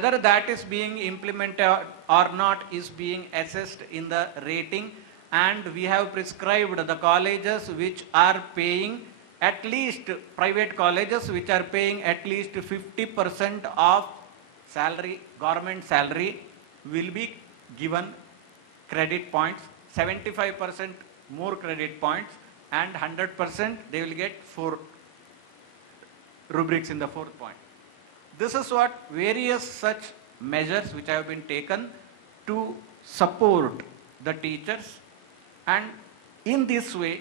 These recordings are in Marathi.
Whether that is being implemented or not is being assessed in the rating, and we have prescribed the colleges which are paying at least, private colleges which are paying at least 50% of salary, government salary, will be given credit points, 75% more credit points, and 100% they will get 4 rubrics in the 4th point. This is what various such measures which have been taken to support the teachers, and in this way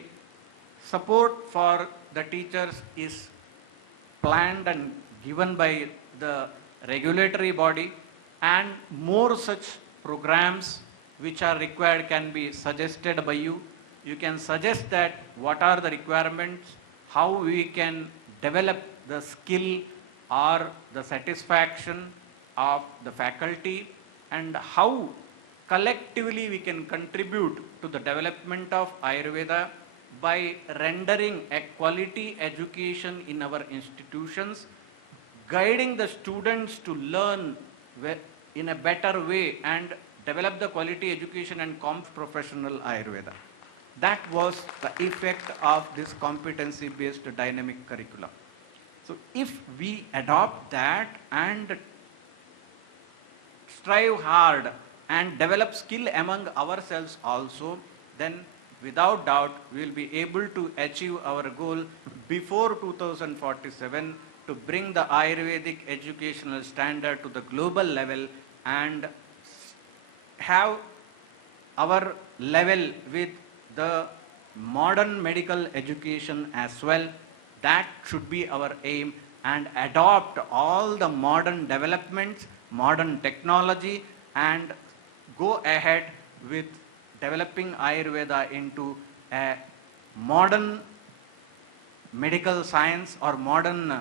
support for the teachers is planned and given by the regulatory body, and more such programs which are required can be suggested by you. You can suggest that what are the requirements, how we can develop the skill or the satisfaction of the faculty, and how collectively we can contribute to the development of Ayurveda by rendering a quality education in our institutions, guiding the students to learn in a better way and develop the quality education and professional Ayurveda. That was the effect of this competency-based dynamic curriculum. So if we adopt that and strive hard and develop skill among ourselves also, then without doubt we will be able to achieve our goal before 2047 to bring the Ayurvedic educational standard to the global level and have our level with the modern medical education as well. That should be our aim, and adopt all the modern developments, modern technology, and go ahead with developing Ayurveda into a modern medical science or modern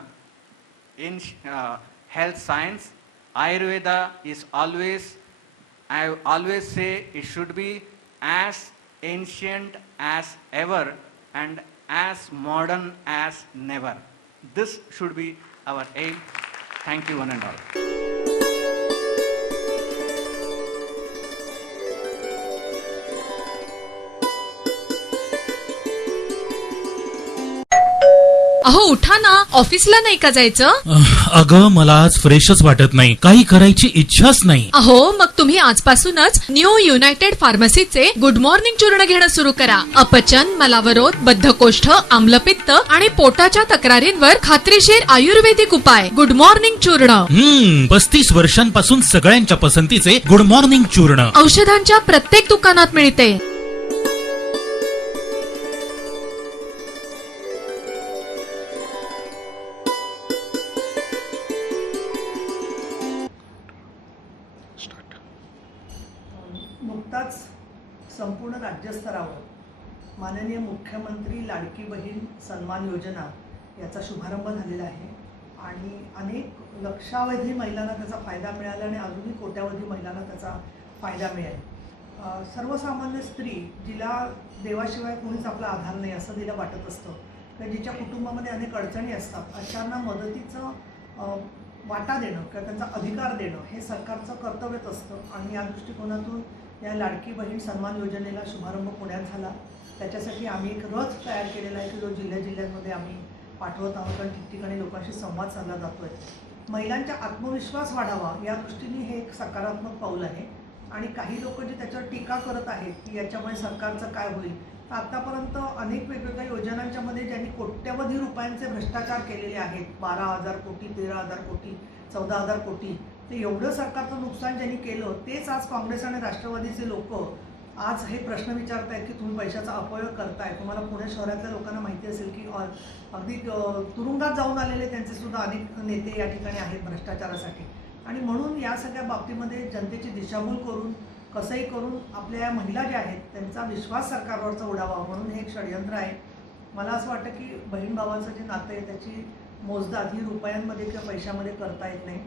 health science. Ayurveda is always, I always say, it should be as ancient as ever and as modern as never. This should be our aim. Thank you one and all. अहो उठा ना, ऑफिसला नाही का जायचं? अगं मला आज फ्रेशच वाटत नाही, काही करायची इच्छाच नाही. अहो मग तुम्ही आजपासूनच न्यू युनायटेड फार्मसीचे गुड मॉर्निंग चूर्ण घेणं सुरू करा. अपचन, मलावरोध, बद्धकोष्ठ, आम्लपित्त आणि पोटाच्या तक्रारींवर खात्रीशीर आयुर्वेदिक उपाय. गुड मॉर्निंग चूर्ण. 35 वर्षांपासून सगळ्यांच्या पसंतीचे गुड मॉर्निंग चूर्ण औषधांच्या प्रत्येक दुकानात मिळते. नुकताच संपूर्ण राज्यस्तरावर माननीय मुख्यमंत्री लाडकी बहीण सन्मान योजना याचा शुभारंभ झालेला आहे आणि अनेक लक्षावधी महिलांना त्याचा फायदा मिळाला आणि अजूनही कोट्यावधी महिलांना त्याचा फायदा मिळेल. सर्वसामान्य स्त्री जिला देवाशिवाय कोणीच आपला आधार नाही असं तिला वाटत असतं, तर जिच्या कुटुंबामध्ये अनेक अडचणी असतात, अशांना मदतीचं वाटा देणं किंवा त्यांचा अधिकार देणं हे सरकारचं कर्तव्यच असतं. आणि या दृष्टिकोनातून या लाडकी बहीण सन्मान योजनेला शुभारंभ पुण्यात झाला. त्याच्यासाठी आम्ही एक रथ तयार केलेला आहे की जो जिल्ह्यामध्ये आम्ही पाठवत आहोत आणि ठिकठिकाणी लोकांशी संवाद साधला जातो आहे. महिलांचा आत्मविश्वास वाढावा या दृष्टीने हे एक सकारात्मक पाऊल आहे. आणि काही लोक जे त्याच्यावर टीका करत आहेत की याच्यामुळे सरकारचं काय होईल, तर आत्तापर्यंत अनेक वेगवेगळ्या योजनांच्या मध्ये ज्यांनी कोट्यवधी रुपयांचे भ्रष्टाचार केलेले आहेत, 12,000 कोटी, 13,000 कोटी, 14,000 कोटी, तर एवढं सरकारचं नुकसान ज्यांनी केलं तेच आज काँग्रेस आणि राष्ट्रवादीचे लोक आज हे प्रश्न विचारतायत की तुम्ही पैशाचा अपव्यय करताय. तुम्हाला पुणे शहरातल्या लोकांना माहिती असेल की अगदी तुरुंगात जाऊन आलेले त्यांचे सुद्धा अनेक नेते या ठिकाणी आहेत भ्रष्टाचारासाठी. आणि म्हणून या सगळ्या बाबतीमध्ये जनतेची दिशाभूल करून कसंही करून आपल्या या महिला ज्या आहेत त्यांचा विश्वास सरकारवरचा उडावा म्हणून हे एक षडयंत्र आहे. मला असं वाटतं की बहीण भावाचं जे नातं आहे त्याची मोजदाद ही रुपयांमध्ये किंवा पैशामध्ये करता येत नाही.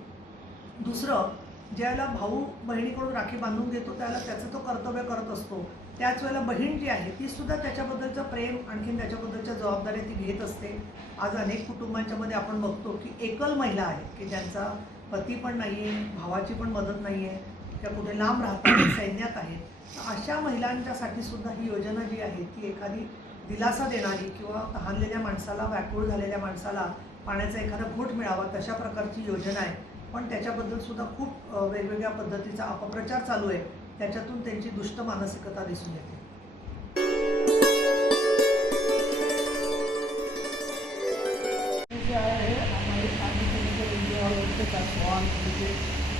दुसरं, ज्याला भाऊ बहिणीकडून राखी बांधून घेतो त्याला त्याचं तो कर्तव्य करत असतो, त्याच वेळेला बहीण जी आहे ती सुद्धा त्याच्याबद्दलचं प्रेम आणखीन त्याच्याबद्दलच्या जबाबदाऱ्या ती घेत असते. आज अनेक कुटुंबांच्या मध्ये आपण बघतो की एकल महिला आहे की ज्यांचा पती पण नाही आहे, भावाची पण मदत नाही आहे, त्या कुठे लांब राहतात, सैन्यात आहेत. तर अशा महिलांच्यासाठी सुद्धा ही योजना जी आहे ती एखादी दिलासा देणारी किंवा तहानलेल्या माणसाला, व्याकुळ झालेल्या माणसाला पाण्याचा एखादा घोट मिळावा तशा प्रकारची योजना आहे. पण त्याच्याबद्दल सुद्धा खूप वेगवेगळ्या पद्धतीचा अपप्रचार चालू आहे. त्याच्यातून त्यांची दुष्ट मानसिकता दिसून येते. हमारे पानी के लेकर इंडिया और उसके साथ स्वान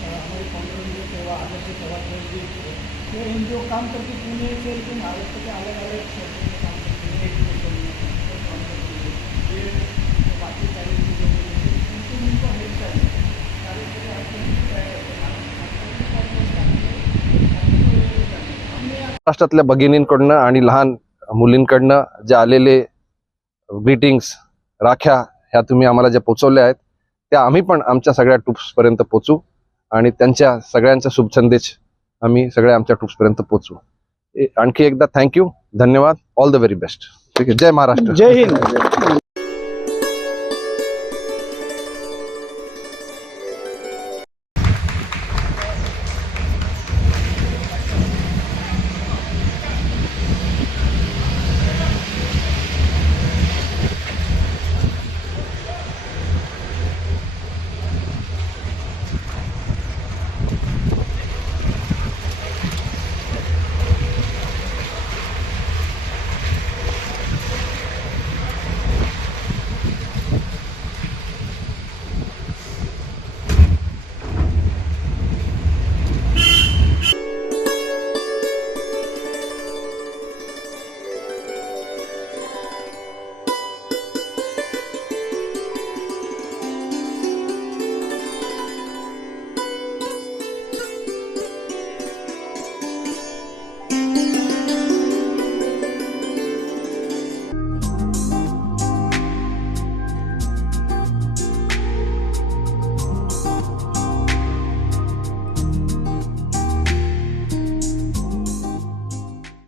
हमारे फाउंडेशन सेवा आदर्श सेवा ये एनजीओ काम करके पुणे से लेकर महाराष्ट्र के अलग अलग क्षेत्रों में काम करते हैं, एजुकेशन में काम करते हैं. ये बाकी सारी चीज़ों में उनको हेल्प चाहिए सारी चीज़ें महाराष्ट्रातल्या भगिनींकडनं आणि लहान मुलींकडनं जे आलेले ग्रीटिंग्स, राख्या ह्या तुम्ही आम्हाला ज्या पोचवल्या आहेत त्या आम्ही पण आमच्या सगळ्या ट्रूप्सपर्यंत पोचू आणि त्यांच्या सगळ्यांचा शुभ संदेश आम्ही सगळ्या आमच्या ट्रूप्सपर्यंत पोचू. आणखी एकदा थँक्यू, धन्यवाद, ऑल द व्हेरी बेस्ट. ठीक आहे. जय महाराष्ट्र. जय हिंद.